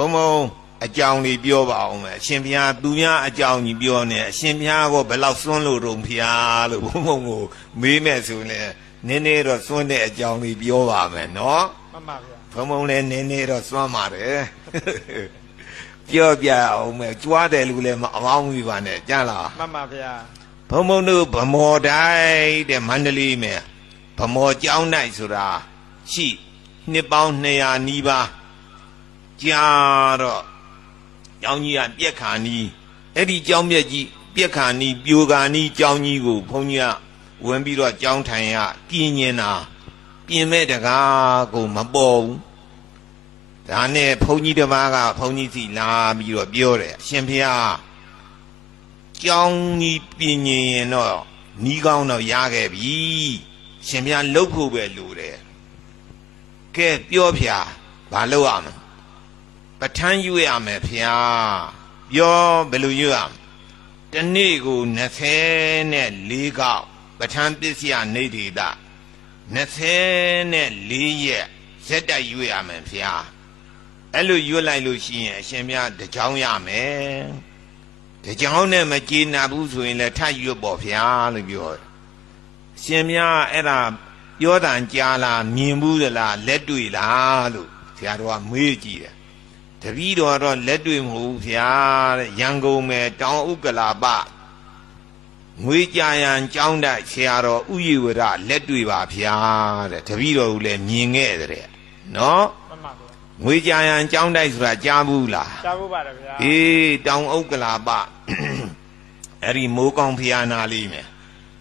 ဘုံဘုံအကြောင်းလေးပြောပါအောင်မယ်အရှင်ဘုရားသူများအကြောင်းကြီးပြောနေအရှင်ဘုရားကဘယ်လောက်စွန့်လို့တုံဖျားလို့ဘုံဘုံကိုမေးမဲ့ဆိုရင်နည်းနည်းတော့စွန့်တဲ့အကြောင်းလေးပြောပါမယ်နော်မှန်ပါဗျာဘုံဘုံလည်းနည်းနည်းတော့စွန့်ပါတယ်ပြောပြအောင်မယ်ကြွားတယ်လူလည်းမအောင်ဘူးပါနဲ့ကြားလားမှန်ပါဗျာဘုံဘုံတို့ဗမော်တိုင်းတဲ့မန္တလေးမယ်ဗမော်ကျောင်းနိုင်ဆိုတာရှိနှစ်ပေါင်း200နီးပါး ကြာတော့ကျောင်းကြီးကပြက်ခါနီးအဲ့ဒီကျောင်းမြက်ကြီးပြက်ခါနီးပြိုခါနီးကျောင်းကြီးကိုဘုန်းကြီးကဝင်ပြီးတော့ကျောင်းထိုင်ရပြင်းညင်တာပြင်မဲ့တကားကိုမပေါ်ဘူးဒါနဲ့ဘုန်းကြီးတစ်ပါးကဘုန်းကြီးစီလာပြီးတော့ပြောတယ်အရှင်ဖျားကြောင်းကြီးပြင်ញင်ရင်တော့နီးကောင်းတော့ရခဲ့ပြီရှင်ဗျာလှုပ်ဖို့ပဲလိုတယ်ကဲပြောဖြာဘာလုပ်ရမလဲ ပဋ္ဌာန်းယူရမယ်ဖျာပြောဘယ်လိုယူရမလဲတနေ့ကို24ကောက်ပဋ္ဌာန်းပစ္စယနေတိတာ24ရက်ဇက်တိုက်ယူရမယ်ဖျာအဲ့လိုယူလိုက်လို့ရှိရင်အရှင်ဗျာတကြောင်းရမယ်တကြောင်နဲ့မကျေနပ်ဘူးဆိုရင်လည်းထပ်ရွတ်ပေါ့ဗျာလို့ပြောတယ်။ရှင်များအဲ့ဒါပြောတန်ကြားလားမြင်ဘူးသလားလက်တွေ့လားလို့ဆရာတော်ကမေးကြည့်တယ်။ တပည့်တော်တော့လက်တွေ့မဟုတ်ဘူးဗျာတဲ့ရန်ကုန်မယ်တောင်ဥက္ကလာပငွေကြရန်ကျောင်းတိုက်ဆရာတော်ဥယျဝရလက်တွေ့ပါဗျာတဲ့တပည့်တော်ကလည်းမြင်ခဲ့တဲ့နော်မှန်ပါဗျာငွေကြရန်ကျောင်းတိုက်ဆိုတာကြားဘူးလားကြားဖို့ပါတယ်ဗျာအေးတောင်ဥက္ကလာပအဲ့ဒီမိုးကောင်းဖျားနာလေးမယ်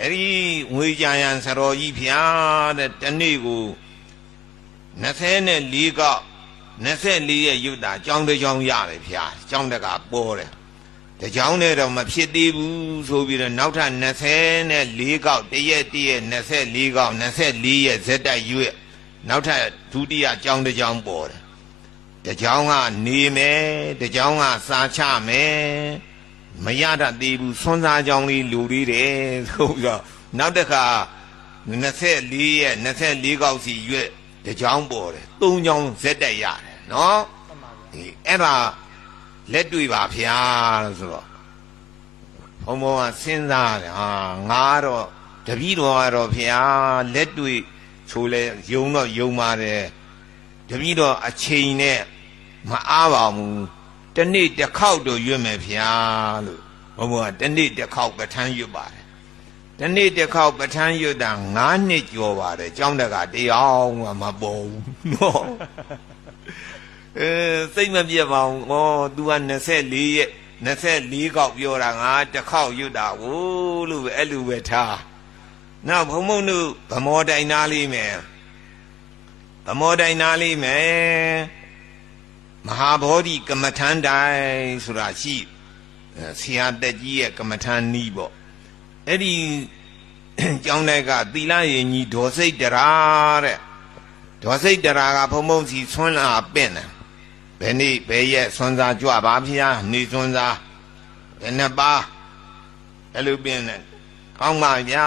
အဲ့ဒီငွေကြရန်စတော်ကြီးဖျားတဲ့တနေ့ကို24ကောက် 24ရဲ့ရွတ်တာကြောင်းတစ်ကြောင်းရတယ်ဖျားကြောင်းတကပေါ်တယ်တကြောင်းနဲ့တော့မဖြစ်သေးဘူးဆိုပြီးတော့နောက်ထပ်24ကောက်တရက်တရက်24ကောက်24ရဲ့ဇက်တိုက်ရွတ်နောက်ထပ်ဒုတိယကြောင်းတစ်ကြောင်းပေါ်တယ်တကြောင်ကနေမယ်တကြောင်ကစားချမယ်မရတတ်သေးဘူးဆွမ်းစားကြောင်လေးလူလေးတယ်ဆိုပြီးတော့နောက်တစ်ခါ24ရက်24ကောက်စီရွက်တကြောင်ပေါ်တယ်၃ကြောင်ဇက်တက်ရတယ် နော်မှန်ပါဗျာဒီအဲ့ဒါလက်တွေ့ပါဗျာလို့ဆိုတော့ဘုံဘုံကစဉ်းစားတယ်ဟာငါတော့တပည့်တော်ကတော့ဗျာလက်တွေ့ဆိုလဲယုံတော့ယုံပါတယ်တပည့်တော်အချိန်နဲ့မအားပါဘူးတနေ့တစ်ခေါက်တော့ရွတ်မယ်ဗျာလို့ဘုံဘုံကတနေ့တစ်ခေါက်ပဋ္ဌာန်းရွတ်ပါတယ်တနေ့တစ်ခေါက်ပဋ္ဌာန်းရွတ်တာ9နှစ်ကျော်ပါတယ်ကျောင်းတက်ကတရားမှမပေါ်ဘူးနော် အဲစိတ်မပြတ်ပါဘူး။ဩ तू က24ရက်24ခေါက်ပြောတာငါတစ်ခေါက်ရွတ်တာကိုလို့ပဲအဲ့လိုပဲထား။နောက်ဘုံဘုံတို့ဗမောတိုင်နာလေးမယ်။ဗမောတိုင်နာလေးမယ်။မဟာဘောဓိကမ္မထန်တိုင်ဆိုတာရှိအဲဆရာတက်ကြီးရဲ့ကမ္မထန်နီးပေါ့။အဲ့ဒီကျောင်းတိုက်ကသီလရင်ကြီးဒေါ်စိတ်တရာတဲ့။ဒေါ်စိတ်တရာကဘုံဘုံစီဆွမ်းလာပင့်တယ် ဘယ်နေ့ဘယ်ရက်ဆွမ်းစားကြွပါဗျာနေဆွမ်းစားဘယ်နှပါအဲ့လိုပြင်းတယ်ကောင်းပါဗျာ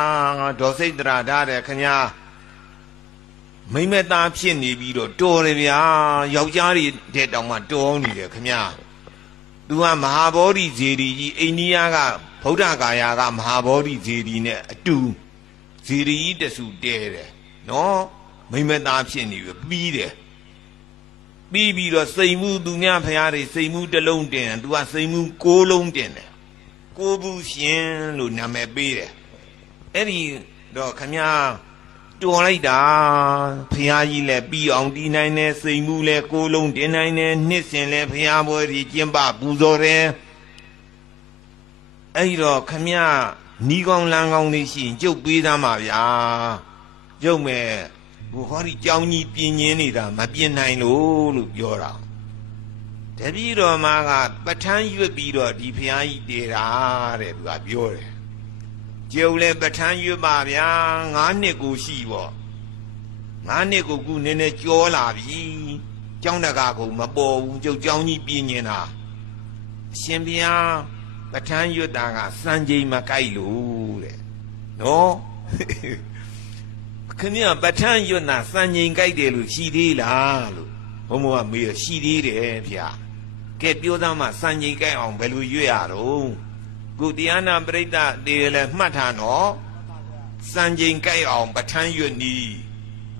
ဒေါ်စိတ်တရာထားတယ်ခင်ဗျာမိမ့်မသားဖြစ်နေပြီးတော့တော်တယ်ဗျာယောက်ျားတွေတဲ့တောင်မှတော်နေတယ်ခင်ဗျာသူကမဟာဗောဓိဇေဒီကြီးအိန္ဒိယကဗုဒ္ဓဂါယာကမဟာဗောဓိဇေဒီနဲ့အတူဇေဒီကြီးတဆူတဲတယ်နော်မိမ့်မသားဖြစ်နေပြီပြီးတယ် ပြီးပြီးတော့စိန်မှုသူများဖရားတွေစိန်မှုတစ်လုံးတင်တယ်သူကစိန်မှု၉လုံးတင်တယ်ကိုဘူးရှင်လို့နာမည်ပေးတယ်အဲ့ဒီတော့ခမညာတော်လိုက်တာဖရားကြီးလည်းပြီးအောင်တီးနိုင်တယ်စိန်မှုလည်း၉လုံးတင်နိုင်တယ်နှစ်စင်လည်းဖရားပွဲကြီးကျင်းပပူဇော်တယ်အဲ့ဒီတော့ခမညာနီးကောင်းလန်းကောင်းလေးရှိရင်ကျုပ်ပေးသားမှာဗျာကျုပ်မဲ့ ဘုဟောဒီကြောင်းကြီးပြင်းညင်းနေတာမပြင်းနိုင်လို့လို့ပြောတာတပည့်တော်မကပဋ္ဌာန်းရွတ်ပြီးတော့ဒီဖျားကြီးတည်တာတဲ့သူကပြောတယ်ကျုပ်လည်းပဋ္ဌာန်းရွတ်ပါဗျာငါးနှစ်ကိုရှိပေါ့ငါးနှစ်ကိုခုနည်းနည်းကြောလာပြီကျောင်းတကာကမပေါ်ဘူးကျုပ်ကြောင်းကြီးပြင်းညင်းတာအရှင်ဘုရားပဋ္ဌာန်းရွတ်တာကစံချိန်မကိုက်လို့တဲ့နော် ခင်ဗျပဋ္ဌာန်းယွတ်နာစံငိန်ကြိုက်တယ်လို့ရှိသေးလားလို့ဘုံဘုံကမေးရရှိသေးတယ်ဗျာကဲပြောသားမှစံချိန်ကြိုက်အောင်ဘယ်လိုရွတ်ရတော့ခုတရားနာပရိသတ်တွေလည်းမှတ်ထားနော်စံချိန်ကြိုက်အောင်ပဋ္ဌာန်းရွတ်နီး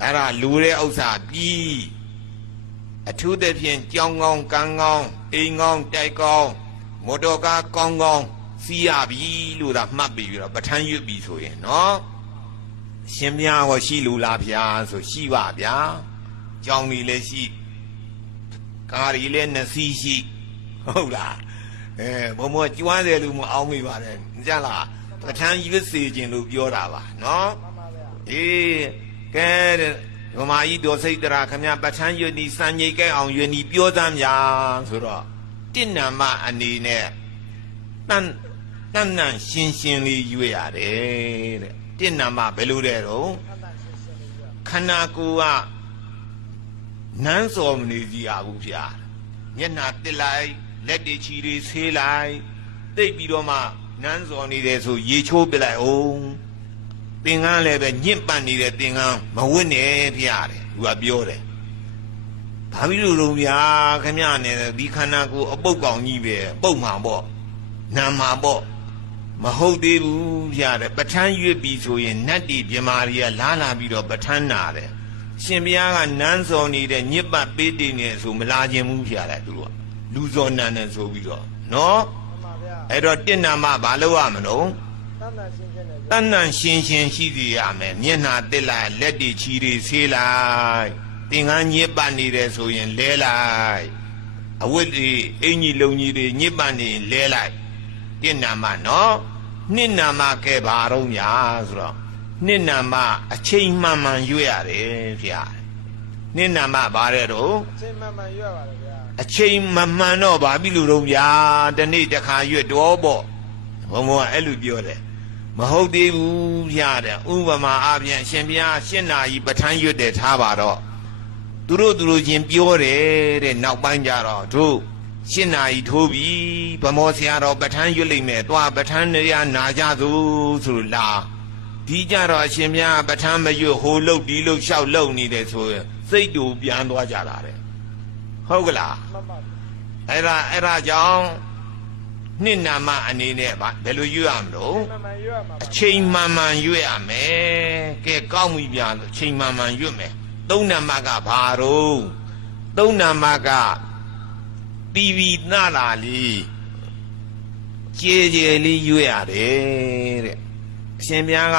အဲ့ဒါလူတဲ့ဥစ္စာပြီးအထူးသဖြင့်ကြောင်းကောင်းကန်းကောင်းအိမ်ကောင်းတိုက်ကောင်းမော်တော်ကားကောင်းကောင်းစီးရပြီလို့ဒါမှတ်ပြီးတော့ပဋ္ဌာန်းရွတ်ပြီဆိုရင်နော် ရှင်မြတ်ဟောရှိလူလားဗျာဆိုရှိပါဗျာကြောင်းကြီးလည်းရှိကားကြီးလည်းနှစ်စီးရှိဟုတ်လားအဲဘုံမောကျွမ်းတယ်လို့မအောင်မိပါတယ်ကြလားပဋ္ဌာန်းရွတ်စေခြင်းလို့ပြောတာပါနော်မှန်ပါဗျာအေးကဲတဲ့ဗမာကြီးတော်စိတ်တရာခမပဋ္ဌာန်းယွနီစံញိတ်ကဲအောင်ယွနီပြောသမ်းများဆိုတော့တင့်နာမအနေနဲ့တန်တန်နန်ရှင်းရှင်းလေးရွေရတယ်တဲ့ တင့်နာမဘယ်လိုတဲ့တော့ခန္ဓာရှင်းရှင်းလေးပြောခန္ဓာကိုယ်ကနန်းစော်မနေစီရဘူးဗျာမျက်နှာတစ်လိုက်လက်တွေချီတွေဆေးလိုက်သိပ်ပြီးတော့မှနန်းစော်နေတယ်ဆိုရေချိုးပလိုက်အောင်သင်္ကန်းလည်းပဲညင့်ပတ်နေတဲ့သင်္ကန်းမဝတ်နဲ့ဗျာတဲ့သူကပြောတယ်ဘာဖြစ်လို့လုံးဗျာခမရနဲ့ဒီခန္ဓာကိုယ်အပုတ်ကောင်ကြီးပဲပုတ်မှာပေါ့နာမှာပေါ့ မဟုတ်သေးဘူးဗျာတဲ့ပဋ္ဌာန်းရွတ်ပြီဆိုရင်နတ်တီပြမာရီကလာလာပြီးတော့ပဋ္ဌာန်းနာတယ်ရှင်ဘုရားကနန်းစော်နေတဲ့ညစ်ပတ်ပေးတင်နေဆိုမလာခြင်းဘူးဗျာတဲ့သူတို့ကလူစော်နန်းနေဆိုပြီးတော့နော်မှန်ပါဗျာအဲ့တော့တင့်နာမဘာလို့ရမလို့သန္တာရှင်းရှင်းလေးတပြောဏ္ဏရှင်းရှင်းရှိစီရမယ်မျက်နှာတစ်လိုက်လက်တွေချီတွေဆေးလိုက်သင်္ကန်းညစ်ပတ်နေတယ်ဆိုရင်လဲလိုက်အဝတ်တွေအင်ကြီးလုံကြီးတွေညစ်ပတ်နေရင်လဲလိုက်တင့်နာမနော် နှစ်နာမကဲဘာတော့ညာဆိုတော့နှစ်နာမအချိန်မှန်မှန်ရွတ်ရတယ်ဗျာနှစ်နာမဘာတဲ့တော့အချိန်မှန်မှန်ရွတ်ပါလေဗျာအချိန်မမှန်တော့ဘာဖြစ်လို့တော့ဗျာတနေ့တစ်ခါရွတ်တော့ပေါ့ဘုံဘုံကအဲ့လိုပြောတယ်မဟုတ်သေးဘူးဗျာတဲ့ဥပမာအပြင်အရှင်ဘုရားရှင်းနာကြီးပဋ္ဌာန်းရွတ်တယ်ထားပါတော့သူတို့သူတို့ချင်းပြောတယ်တဲ့နောက်ပိုင်းကျတော့တို့ ရှင်းနာကြီးထိုးပြီဗမောဆရာတော်ပဋ္ဌာန်းရွတ်လိုက်မယ်တွားပဋ္ဌာန်းရနာကြသူဆိုလို့လာဒီကြတော့အရှင်ဘုရားပဋ္ဌာန်းမရွတ်ဟိုလုတ်ဒီလုတ်လျှောက်လုတ်နေတယ်ဆိုရင်စိတ်တူပြန်သွားကြတာတဲ့ဟုတ်ကလားမှန်ပါဗျာအဲ့ဒါအဲ့ဒါကြောင့်နှစ်နာမအနေနဲ့ဗာဘယ်လိုရွတ်ရမလို့မှန်မှန်ရွတ်မှာအပါချိန်မှန်မှန်ရွတ်ရမယ်ကဲကောင်းပြီဗျာလို့အချိန်မှန်မှန်ရွတ်မယ်သုံးနာမကဘာတော့သုံးနာမက တီဗီနာလာလေးကျေကျေလေးရွတ်ရတယ်တဲ့အရှင်ဘုရားက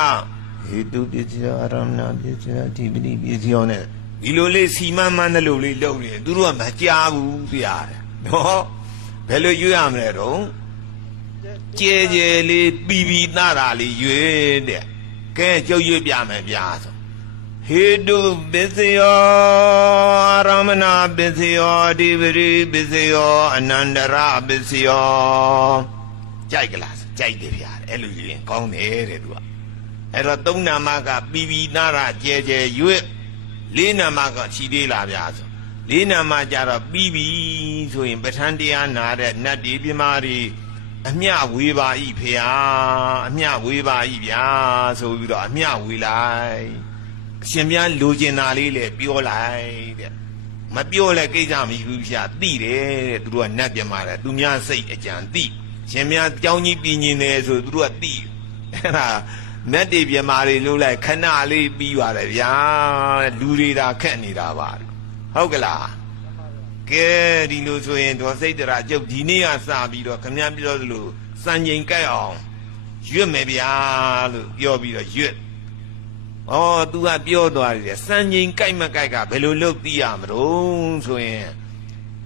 ဟေတုပစ္စယအရမဏပစ္စယဒီပတိပစ္စယနဲ့ဒီလိုလေးစီမံမှန်းတဲ့လိုလေးလုပ်နေတယ်သူတို့ကမကြားဘူးဗျာတဲ့နော်ဘယ်လိုရွတ်ရမလဲတော့ကျဲကျဲလေးပီပီနာတာလေးရွေးတဲ့ကဲကျုပ်ရွေးပြမယ်ဗျာဆို ဟေတုပစ္စယောရမဏပစ္စယောဒီပရိပစ္စယောအနန္တရပစ္စယောကြိုက်ကလားကြိုက်တယ်ဗျာအဲ့လိုရင်ကောင်းတယ်တဲ့သူကအဲ့တော့သုံးနာမကပီပီနာတာကျဲကျဲရွေးလေးနာမကခြီသေးလားဗျာဆိုလေးနာမကြတော့ပီပီဆိုရင်ပဋ္ဌာန်းတရားနာတဲ့နတ်ဒီပြမာတွေအမျှဝေပါဤဖေဟာအမျှဝေပါဤဗျာဆိုပြီးတော့အမျှဝေလိုက်အ ရှင်မြတ်လိုချင်တာလေးလေပြောလိုက်တဲ့မပြောလဲကိစ္စမရှိဘူးဗျာသိတယ်တဲ့သူတို့ကနတ်ပြမာတယ်သူများစိတ်အကြံသိရှင်မြတ်ကြောင်းကြီးပြင်းနေတယ်ဆိုသူတို့ကသိအဲ့ဒါနတ်တွေပြမာတွေလို့လိုက်ခဏလေးပြီးပါတယ်ဗျာလူတွေဒါခက်နေတာပါဟုတ်ကလားကဲဒီလိုဆိုရင်ဒေါ်စိတ်တရာကျုပ်ဒီနေ့ကစပြီးတော့ခမည်းပြောသလိုစံချိန်ကြိုက်အောင်ရွတ်မယ်ဗျာလို့ပြောပြီးတော့ရွတ်။ ဩ तू ကပြောသွားတယ်စံချိန်ကြိုက်မကြိုက်ကဘယ်လိုလုပ်သိရမလို့ဆိုရင်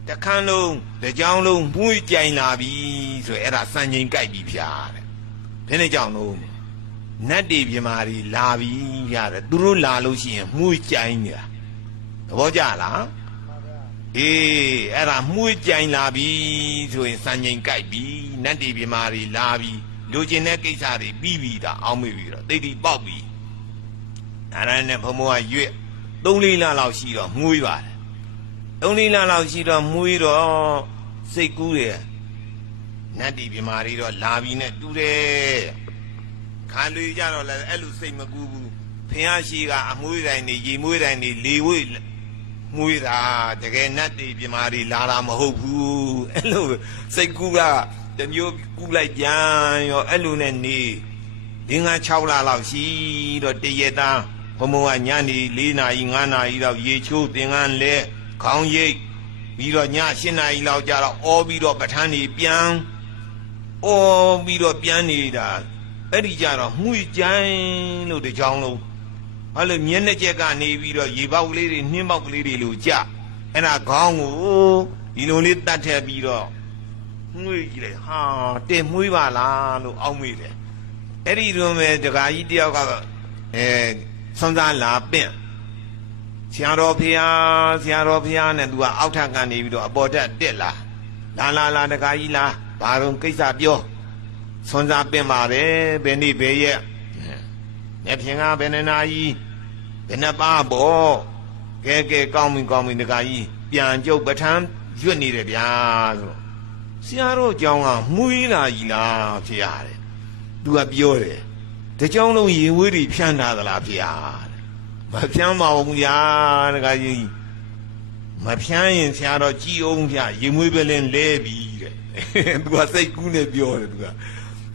တခန်းလုံးတစ်ကြောင်းလုံးမှုကြိုင်လာပြီဆိုရင်အဲ့ဒါစံချိန်ကြိုက်ပြီဗျာတဲ့။ဘယ်နဲ့ကြောင့်လို့နတ်တွေပြမာတွေလာပြီဗျာတဲ့သူတို့လာလို့ရှိရင်မှုကြိုင်နေတာသဘောကျလားမှန်ပါဗျာအေးအဲ့ဒါမှုကြိုင်လာပြီဆိုရင်စံချိန်ကြိုက်ပြီနတ်တီပြမာတွေလာပြီလူကျင်တဲ့ကိစ္စတွေပြီးပြီဒါအောင်းမေ့ပြီတော့တိတ်တိပေါက်ပြီ အဲ့ဒါနဲ့ဘုံဘုံကရွက်၃လေးလလောက်ရှိတော့မှုေးပါတယ်၃လေးလလောက်ရှိတော့မှုေးတော့စိတ်ကူးတယ်နတ်တီပြမာတွေတော့လာပြီနဲ့တူတယ်ခါလူကြတော့လည်းအဲ့လိုစိတ်မကူးဘူးဖះရှိကအမွှေးတိုင်းနေရေမွေးတိုင်းနေလေဝေးမွေးတာတကယ်နတ်တွေပြမာတွေလာတာမဟုတ်ဘူးအဲ့လိုစိတ်ကူးကတစ်မျိုးကူးလိုက်ပြန်ရောအဲ့လိုနဲ့နေဒီငါ6လလောက်ရှိတော့တရက်သား ဘုံဘုံကညနေ4နာရီ5နာရီလောက်ရေချိုးသင်္ကန်းလဲခေါင်းရိပ်ပြီးတော့ည8နာရီလောက်ကြာတော့အောပြီးတော့ပဋ္ဌာန်းကြီးပြန်အောပြီးတော့ပြန်နေတာအဲ့ဒီကြတော့မှုကြိုင်းလို့တကြောင်လုံးဘာလို့မျက်နှာချက်ကနေပြီးတော့ရေပေါက်ကလေးတွေနှင်းပေါက်ကလေးတွေလို့ကြအဲ့ဒါခေါင်းကိုဒီလိုလေးတတ်ထက်ပြီးတော့ငွေကြည့်လိုက်ဟာတင်မွေးပါလားလို့အောက်မေ့တယ်အဲ့ဒီတော့မဲ့ဒကာကြီးတယောက်ကအဲ စွန်းစားလာပင့်ဆရာတော်ဖះဆရာတော်ဖះနဲ့သူကအောက်ထကန်နေပြီးတော့အပေါ်ထက်တက်လာလာလာလာတကားကြီးလာဘာတော့ကိစ္စပြောစွန်းစားပင့်ပါတယ်ဘယ်နေ့ဘယ်ရက်နေဖြင်ကဘယ်နှနာကြီးဘယ်နှပါပေါ့ကဲကဲကောင်းပြီကောင်းပြီတကားကြီးပြန်ကြုတ်ပထမ်းရွတ်နေတယ်ဗျာဆိုတော့ဆရာတော်ကြောင်းကမှုရလာကြီးလားဖះတယ်သူကပြောတယ် တကြောင်းလုံးရေဝေးတွေဖြန်းတာသလားဗျာမဖြန်းပါဘူးဗျာတခါကြီးမဖြန်းရင်ဆရာတော်ကြည်အောင်ဗျာရေမွေးပလင်းလဲပြီတဲ့သူကစိတ်ကူးနဲ့ပြောတယ်သူက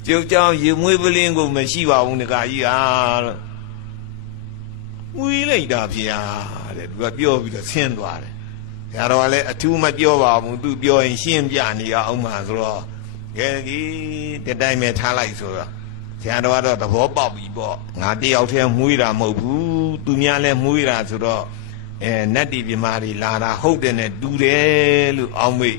ကျုပ်ကြောင်းရေမွေးပလင်းကိုမရှိပါဘူးတခါကြီးဟာလို့ဝီးလိုက်တာဗျာတဲ့သူကပြောပြီးတော့ဆင်းသွားတယ်ဆရာတော်ကလည်းအထူးမပြောပါဘူးသူပြောရင်ရှင်းပြနေရအောင်ပါဆိုတော့ကဲဒီတတိုင်းပဲထားလိုက်ဆိုတော့ ဆရာတော်ကတော့သဘောပေါက်ပြီပေါ့ငါတယောက်တည်းမွေးတာမဟုတ်ဘူးသူများလည်းမွေးတာဆိုတော့အဲနတ်တီပြမာတွေလာတာဟုတ်တယ်နဲ့တူတယ်လို့အောင်းမေ့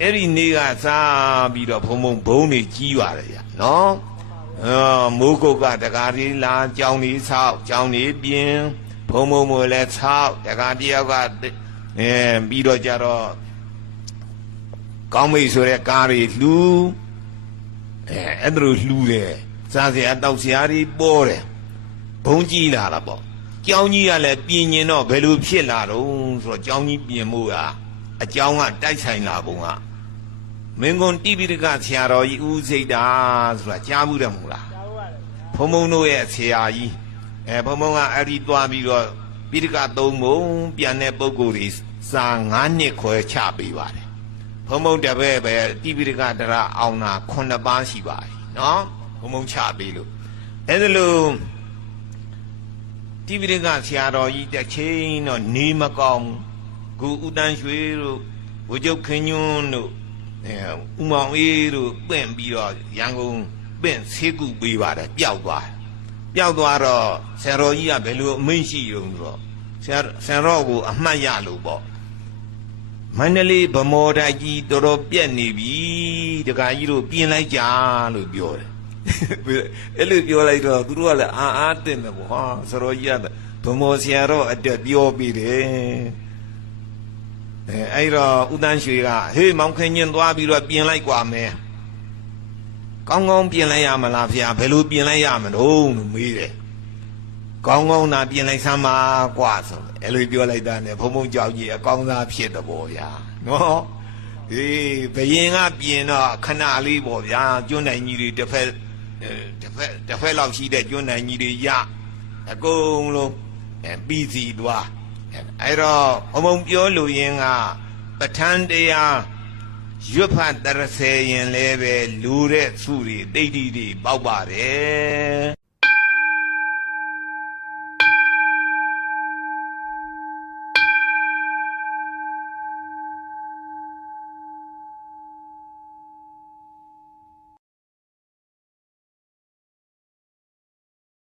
အဲ့ဒီနေ့ကစားပြီးတော့ဘုံဘုံဘုံနေကြီးပါတယ်ဗျာနော်အာမိုးကုတ်ကတကားလေးလာကြောင်းလေးဆောက်ကြောင်းလေးပြင်းဖုံဖုံမလဲဆောက်တကားတယောက်ကအဲပြီးတော့ကြတော့ကောင်းမိတ်ဆိုတဲ့ကားတွေလှူအဲအဲ့ဒါလိုလှူတယ် စားစရာတောက်စရာတွေပေါ်တယ်ဘုံကြီးလာတာပေါ့ကြောင်းကြီးကလည်းပြင်ရင်တော့ဘယ်လိုဖြစ်လာတော့ဆိုတော့ကြောင်းကြီးပြင်မှုကအကြောင်းကတိုက်ဆိုင်လာပုံကမင်းကွန်တိပိဋကဆရာတော်ကြီးဦးစိတ်တာဆိုတာကြားဘူးတယ်မဟုတ်လားကြားဟုတ်ရတယ်ဗျာဘုံဘုံတို့ရဲ့ဆရာကြီးအဲဘုံဘုံကအဲ့ဒီသွားပြီးတော့ပိဋကသုံးပုံပြန်တဲ့ပုံကိုယ်တွေစာ9နှစ်ခွဲချပေးပါတယ်ဘုံဘုံတပည့်ပဲတိပိဋကတရအောင်နာ9ပါးရှိပါတယ်နော် ဘုံဘုံချပေးလို့အဲ့ဒါလို့တိပိဋကဆရာတော်ကြီးတစ်ချိန်တော့နေမကောင်းဘူးကိုဥတန်းရွှေတို့ဝကြုတ်ခင်ညွန်းတို့အဲဥမောင်အေးတို့ပင့်ပြီးတော့ရန်ကုန်ပင့်ဆေးကုပေးပါတယ်ပျောက်သွားတယ်ပျောက်သွားတော့ဆရာတော်ကြီးကဘယ်လိုအမိန့်ရှိရုံဆိုတော့ဆရာဆရာတော်ကိုအမှတ်ရလို့ပေါ့မန္တလေးဗမော်တိုက်ကြီးတော်တော်ပြက်နေပြီတခါကြီးတို့ပြင်လိုက်ကြလို့ပြောတယ် အဲ့လိုပြောလိုက်တော့သူတို့ကလည်းအာအာတင်တယ်ပေါ့ဟာဆရာတော်ကြီးကဗမော်ဆရာတော်အတက်ပြောပြီးတယ်အဲအဲ့တော့ဥတန်းရွှေကဟေးမောင်ခင်ညင်သွားပြီးတော့ပြင်လိုက်กว่าမယ် ကောင်းကောင်းပြင်လိုက်ရမလားဖေဘယ်လိုပြင်လိုက်ရမလို့လို့မေးတယ်ကောင်းကောင်းသာပြင်လိုက်စမ်းပါกว่าဆိုတယ်အဲ့လိုပြောလိုက်တာနဲ့ဘုံဘုံကြောက်ကြီးအကောင်းသားဖြစ်တယ်ပေါ့ဗျာနော်အေးဘယင်ကပြင်တော့ခဏလေးပေါ့ဗျာကျွန်းနိုင်ကြီးတွေတစ်ဖက်အဲ တစ်ဖက်တစ်ဖက်လောက်ရှိတဲ့ကျွန်းနိုင်ကြီးတွေရအကုန်လုံးအဲပြီးစီသွားအဲအဲ့တော့ဘုံဘုံပြောလို့ရင်ကပဋ္ဌာန်းတရားရွတ်ဖတ်တရဆယ်ရင်လည်းပဲလူတဲ့စုတွေတိတ်တိတွေပေါက်ပါတယ်